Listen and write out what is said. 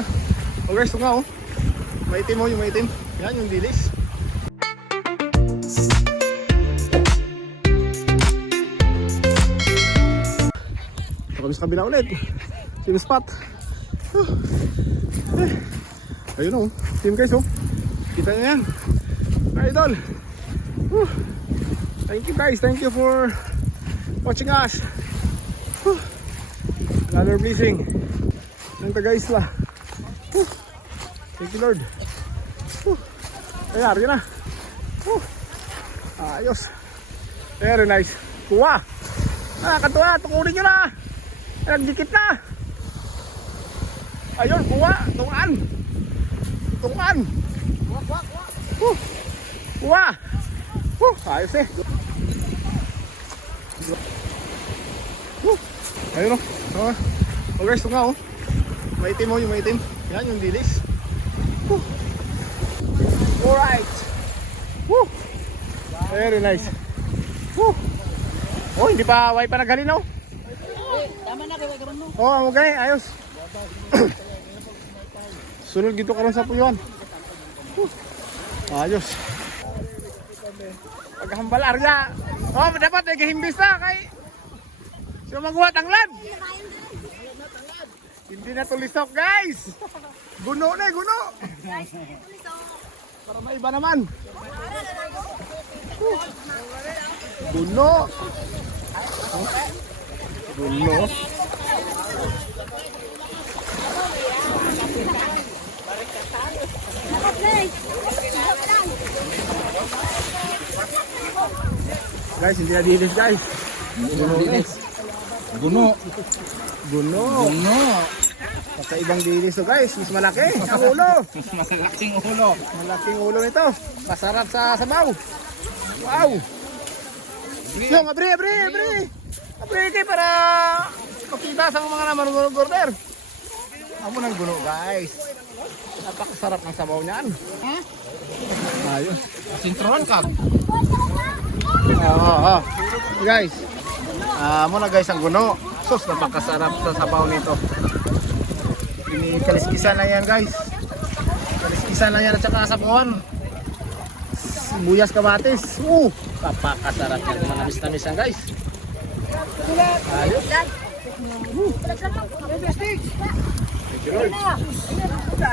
Oh guys, ito nga oh. Maitim oh, yung maitim. Yan yung dilis. Kami sa kabila ulit. Same spot. Ayun oh. Team guys oh. Kita nyo yan. Idol. Thank you guys. Thank you for watching us. Another blessing ng Taga-Isla. Thank you Lord. Ayan, yun na. Ayos. Very nice. Kuha. Nakakatuwa. Tukurin nyo na. Nagdikit na. Ayun, kuha. Tungan. Tungan. Kuha. Ayos eh. Ayun o. Oh guys, ito nga oh. Maitim oh, yung maitim. Yan yung dilis. Alright. Very nice. Oh, hindi pa way pa naghalinaw. Tama na kay karon no. Oh, okay, ayos. Sunod dito karon sa puyon. Ayos. Paghambal arya. Oh, dapat ay gahimbis na kay siya maghuwat ang lad. Hindi na tulisok, guys. Guno na, guno. Para maiba naman. Guno. Guno. Guys, hindi na dilis, guys. Guno. Guno. Guno. Guno. Kakaibang dilis to guys, mas malaki ang ulo. Malaking ulo. Malaking ulo nito. Masarap sa sabaw. Wow. Yung abri. Abri kayo para makita sa mga marunong order. Amo ng guno guys. Napakasarap ng sabaw niyan. Ayos. Sintron ka. Guys. Amo na guys ang guno. Sus, napakasarap sa sabaw nito. Kaliskisan lang yan guys. Kaliskisan lang yan at saka sabuhan. Sibuyas kamatis. Napakasarap yan. Manamis-namis yan guys. Ayos. Thank you Lord.